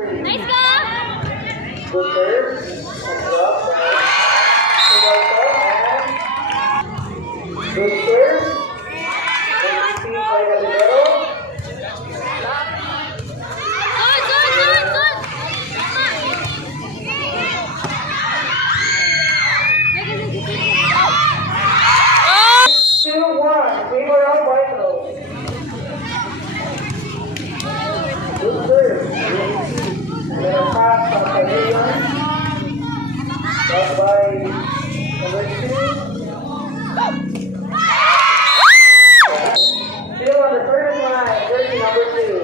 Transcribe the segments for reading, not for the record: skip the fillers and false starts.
Nice ka! Good serve. Good serve. Received by the libero. Good, good, good, good! Oh! 2-1. Favor of Barco. Good serve. Little pass from Pavilion. Brought by number 2. Still on the first line, jersey number 2.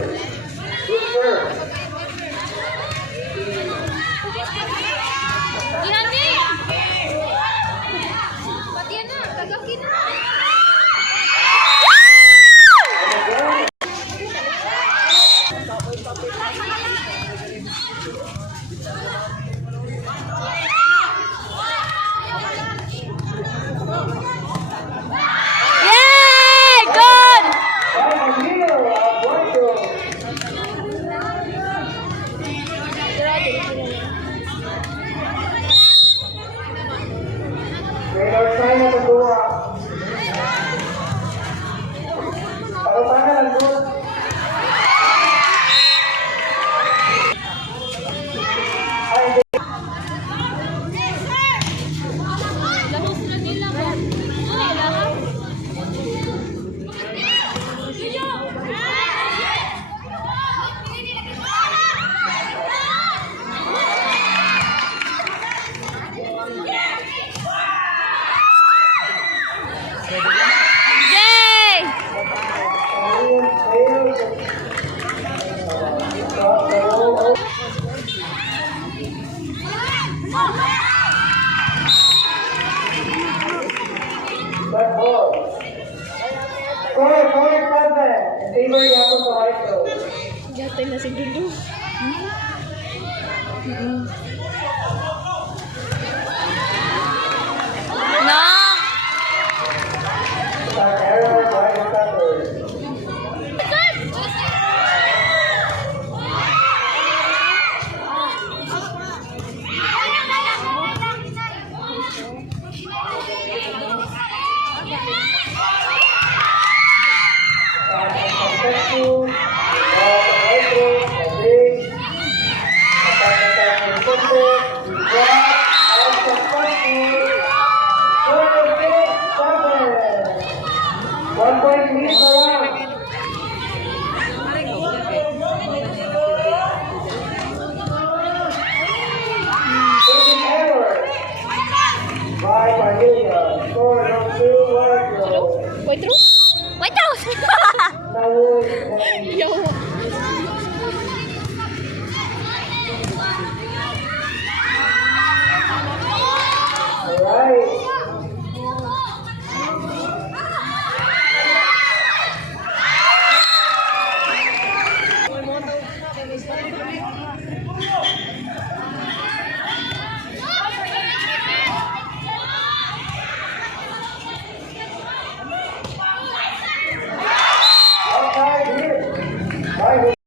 Good serve. Ihani! Pati na, tagaki na. Yay! Good! By Emilio Aguayo. Radar sign at the door. Parutangan ang goal. Ay, Laro sila nila ba? Ay, laro. Yay! Alien fails. Across the row. Back ball. Score 4-7 in favor of Yapo Sohaito. Gatay na si Dudu. No! An error by the cutter. Successful. Sohaito, Madrid. Attack from Soto. Drop. Unsuccessful. 4-6-7. 1 point lead for round. Taking error by Padilla. Score no 2 Warriors. Wait through? Wait through! Now,